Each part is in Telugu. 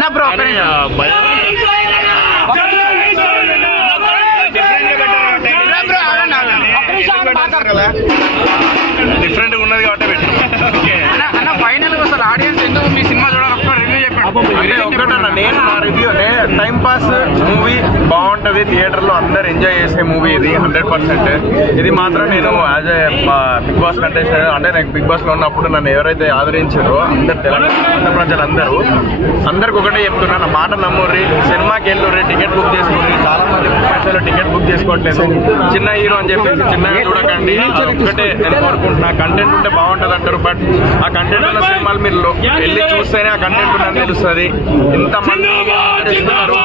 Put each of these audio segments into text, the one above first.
అన్న బ్రో డిఫరెంట్ గా ఉన్నది కాబట్టి అన్న ఫైనల్ గా అసలు ఆడియన్స్ ఎందుకు మీ సినిమా చూడాలి రివ్యూ చెప్పండి. ఒక్కటన్నా నేను నా రివ్యూ టైం పాస్ మూవీ బాగుంటది, థియేటర్ లో అందరు ఎంజాయ్ చేసే మూవీ ఇది 100%. ఇది మాత్రం నేను as a Bigg Boss contestant అంటే నాకు బిగ్ బాస్ లో ఉన్నప్పుడు నన్ను ఎవరైతే ఆదరించారో అందరు తెలంగాణ ప్రజలందరూ అందరికి ఒకటే చెప్తున్నా, నా మాట నమ్ముర్రి, సినిమాకి వెళ్ళుర్రి, టికెట్ బుక్ చేసుకోండి. చాలా మంది ప్రపంచంలో టికెట్ బుక్ చేసుకోవట్లేదు. చిన్న హీరో అని చెప్పేసి చిన్నగా చూడకండి. ఒకటే నేను కోరుకుంటున్నా, కంటెంట్ ఉంటే బాగుంటది అంటారు, బట్ ఆ కంటెంట్ ఉన్న సినిమాలు మీరు వెళ్ళి చూస్తేనే ఆ కంటెంట్ ఉన్నది తెలుస్తుంది. ఇంతమంది ఆదరిస్తున్నారు,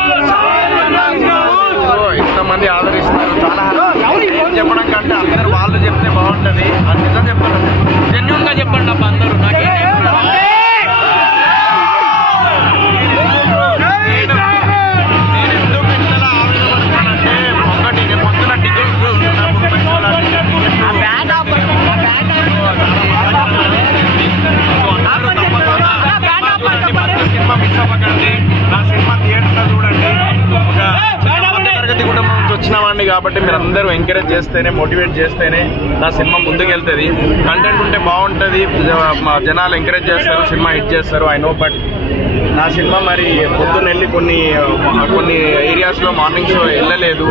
ఇంతమంది ఆదరిస్తున్నారు. చాలా చెప్పడం కంటే అందరూ వాళ్ళు చెప్తే బాగుంటది అని నిజం చెప్తున్నారు. జెన్యూన్ గా చెప్పండి అబ్బా అందరూ. నేను ఎందుకు ఇంతలా ఆవేదపడుతున్నానంటే, ఒకటి నేను పొద్దున టికెట్ సినిమా మిస్ అవ్వకండి. నా సినిమా థియేటర్లో చూడండి. ఒక తరగతి కుటుంబం నుంచి వచ్చిన వాడిని కాబట్టి మీరు అందరూ ఎంకరేజ్ చేస్తేనే, మోటివేట్ చేస్తేనే నా సినిమా ముందుకెళ్తుంది. కంటెంట్ ఉంటే బాగుంటుంది, జనాలు ఎంకరేజ్ చేస్తారు, సినిమా హిట్ చేస్తారు. ఐ నో, బట్ నా సినిమా మరి పొద్దున్న వెళ్ళి కొన్ని ఏరియాస్లో మార్నింగ్ షో వెళ్ళలేదు.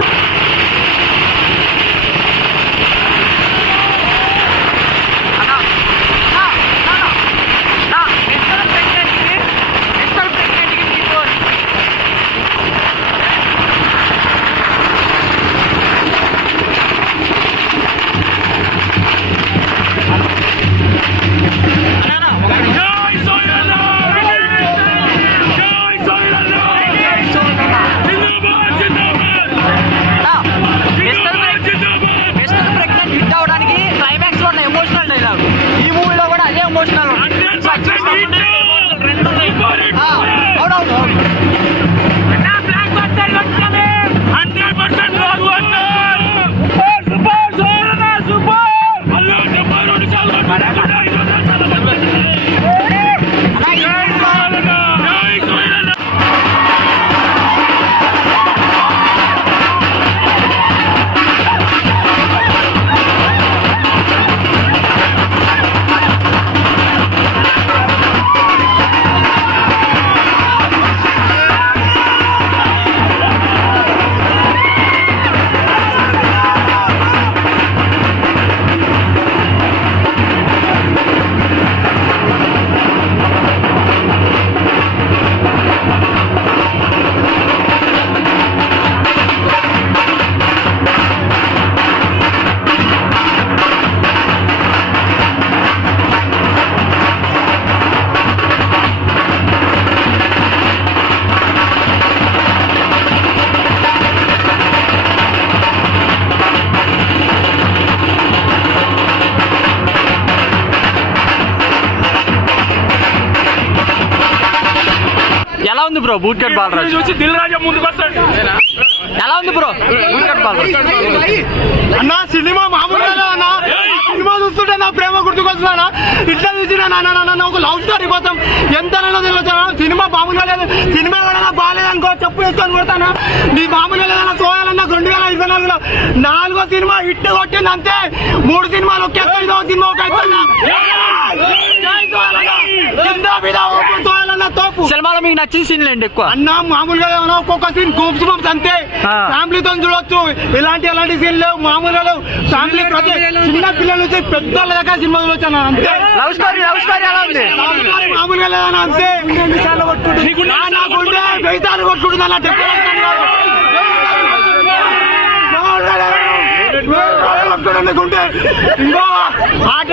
ఎలా ఉంది బ్రో బూట్ కట్ బాలరాజు చూసి దిల్ రాజా ముందుకు వస్తాడు. ఎలా ఉంది బ్రో బూట్ కట్ బాలరాజు అన్న సినిమా మామూలుగా అన్న, సినిమా చూస్తుంటే నా ప్రేమ గుర్తుకొస్తున్నా. ఇట్లా చూసినా నాన్న ఒక లవ్ స్టోరీ కోసం ఎంతనైనా తెలుసు. సినిమా మామూలుగా లేదు, సినిమా కూడా బాగాలేదనుకో చెప్పు వేసుకొని కొడతానా. నీ మామూలుగా లేదన్నా సోయాలన్నా 2024లో 4వ సినిమా హిట్ కొట్టింది అంతే. 3 సినిమాలు ఒకే 5వ సినిమా ఒక సినిమాలో మీకు నచ్చిన సీన్లు ఏంటి ఎక్కువ? అన్న మామూలుగా ఒక్కొక్క సీన్ గూప్స్ బంప్స్ అంతే, ఫ్యామిలీతో చూడొచ్చు. ఇలాంటి సీన్ లేవు, మామూలుగా లేవు. ఫ్యామిలీ చిన్న పిల్లల నుంచి పెద్దోళ్ళ దగ్గర సినిమా చూడొచ్చాను అంతే. లవ్ స్టోరీ ఎలా ఉంది? మామూలుగా లేదన్నా అంతే. నాకుంటే 1000 సార్లు కొట్టుకుంటుంది అన్న. అనుకుంటే ఇంకో హార్ట్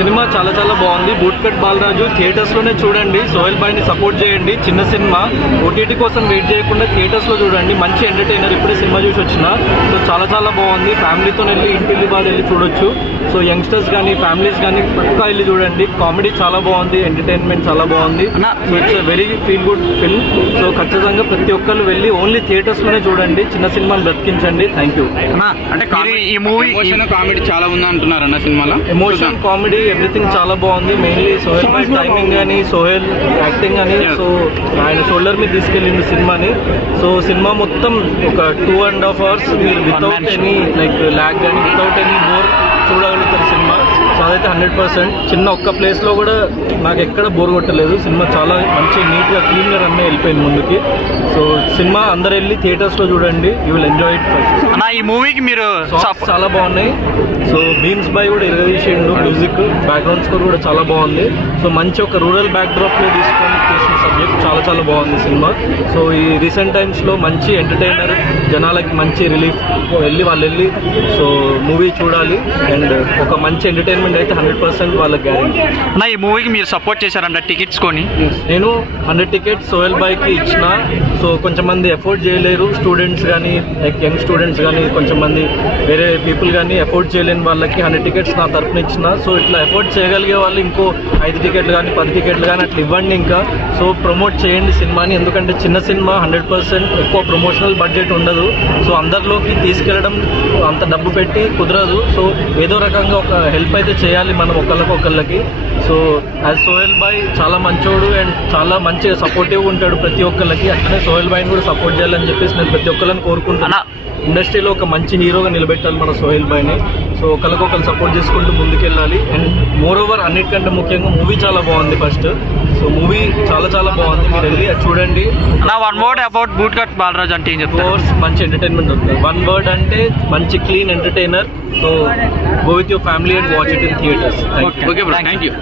సినిమా చాలా చాలా బాగుంది. బూట్ కట్ బాల్ బాలరాజు థియేటర్స్లోనే చూడండి. సోహెల్ బాయ్ని సపోర్ట్ చేయండి. చిన్న సినిమా, ఓటీటీ కోసం వెయిట్ చేయకుండా థియేటర్స్లో చూడండి. మంచి ఎంటర్టైనర్. ఇప్పుడే సినిమా చూసి వచ్చిన. సో చాలా చాలా బాగుంది. ఫ్యామిలీతో వెళ్ళి ఇంటిల్లి బాగా వెళ్ళి చూడొచ్చు. సో యంగ్స్టర్స్ కానీ ఫ్యామిలీస్ కానీ పక్కా వెళ్ళి చూడండి. కామెడీ చాలా బాగుంది, ఎంటర్టైన్మెంట్ చాలా బాగుంది. So it's very feel good film. So ఖచ్చితంగా ప్రతి ఒక్కరు వెళ్ళి ఓన్లీ థియేటర్స్లోనే చూడండి. చిన్న సినిమాని బ్రతికించండి. Thank you. అంటే ఈ మూవీ కామెడీ చాలా ఉంది అంటున్నారు అన్న సినిమాలో. ఎమోషన్, కామెడీ, ఎవ్రీథింగ్ చాలా బాగుంది. మెయిన్లీ సోహెల్ బాయ్ టైమింగ్ కానీ, సోహెల్ యాక్టింగ్ కానీ, సో ఆయన షోల్డర్ మీద తీసుకెళ్ళింది సినిమాని. సో సినిమా మొత్తం ఒక 2.5 hours మీరు వితౌట్ ఎనీ లైక్ ల్యాగ్ కానీ వితౌట్ ఎనీ బోర్ చూడగలుగుతారు సినిమా. సో అదైతే 100%. చిన్న ఒక్క ప్లేస్లో కూడా నాకు ఎక్కడ బోర్ కొట్టలేదు. సినిమా చాలా మంచి నీట్గా క్లీన్గా రన్ వెళ్ళిపోయింది ముందుకి. సో సినిమా అందరు వెళ్ళి థియేటర్స్లో చూడండి. You will enjoy it. అన్న ఈ మూవీకి మీరు సాంగ్స్ చాలా బాగున్నాయి. సో బీమ్స్ బాయ్ కూడా ఇరగదీసిండు. మ్యూజిక్, బ్యాక్గ్రౌండ్ స్కోర్ కూడా చాలా బాగుంది. సో మంచి ఒక రూరల్ బ్యాక్డ్రాప్లో తీసుకొని తీసిన సబ్జెక్ట్ చాలా చాలా బాగుంది సినిమా. సో ఈ రీసెంట్ టైమ్స్లో మంచి ఎంటర్టైనర్, జనాలకి మంచి రిలీఫ్. వాళ్ళు వెళ్ళి సో మూవీ చూడాలి. అండ్ ఒక మంచి ఎంటర్టైన్మెంట్ అయితే 100% వాళ్ళకి గ్యారెంటీ. అన్న ఈ మూవీకి మీరు సపోర్ట్ చేశారంట టికెట్స్ కొని. నేను 100 tickets సోహెల్ బాయ్కి ఇచ్చిన. సో కొంచెం మంది ఎఫోర్డ్ చేయలేరు. స్టూడెంట్స్ కానీ లైక్ యంగ్ స్టూడెంట్స్ కానీ కొంచెం మంది వేరే పీపుల్ కానీ ఎఫోర్డ్ చేయలేని వాళ్ళకి 100 tickets నా తరఫున ఇచ్చిన. సో ఇట్లా ఎఫోర్డ్ చేయగలిగే వాళ్ళు ఇంకో 5 tickets కానీ 10 tickets కానీ అట్లా ఇవ్వండి ఇంకా. సో ప్రమోట్ చేయండి సినిమాని. ఎందుకంటే చిన్న సినిమా 100% ఎక్కువ ప్రమోషనల్ బడ్జెట్ ఉండదు. సో అందరిలోకి తీసుకెళ్ళడం అంత డబ్బు పెట్టి కుదరదు. సో ఏదో రకంగా ఒక హెల్ప్ అయితే చేయాలి మనం ఒకళ్ళకి. సో యాజ్ సోహెల్ బాయ్ చాలా మంచోడు అండ్ చాలా మంచిగా సపోర్టివ్గా ఉంటాడు ప్రతి ఒక్కళ్ళకి. అట్లనే సోహెల్ బాయ్ని కూడా సపోర్ట్ చేయాలని చెప్పేసి నేను ప్రతి ఒక్కళ్ళని కోరుకుంటున్నా. ఇండస్ట్రీలో ఒక మంచి హీరోగా నిలబెట్టాలి మన సోహెల్ బాయ్ని. సో ఒకరికొకరు సపోర్ట్ చేసుకుంటూ ముందుకెళ్ళాలి. అండ్ మోర్ ఓవర్ అన్నిటికంటే ముఖ్యంగా మూవీ చాలా బాగుంది ఫస్ట్. సో మూవీ చాలా చాలా బాగుంది. మీరు వెళ్ళి అది చూడండి. నా one word about bootcut Balaraj అంటే ఏం చెప్తారు? మంచి ఎంటర్టైన్మెంట్ ఉంటుంది. వన్ వర్డ్ అంటే మంచి clean entertainer. So go with your family and watch it in theatres. Okay bro, thank you.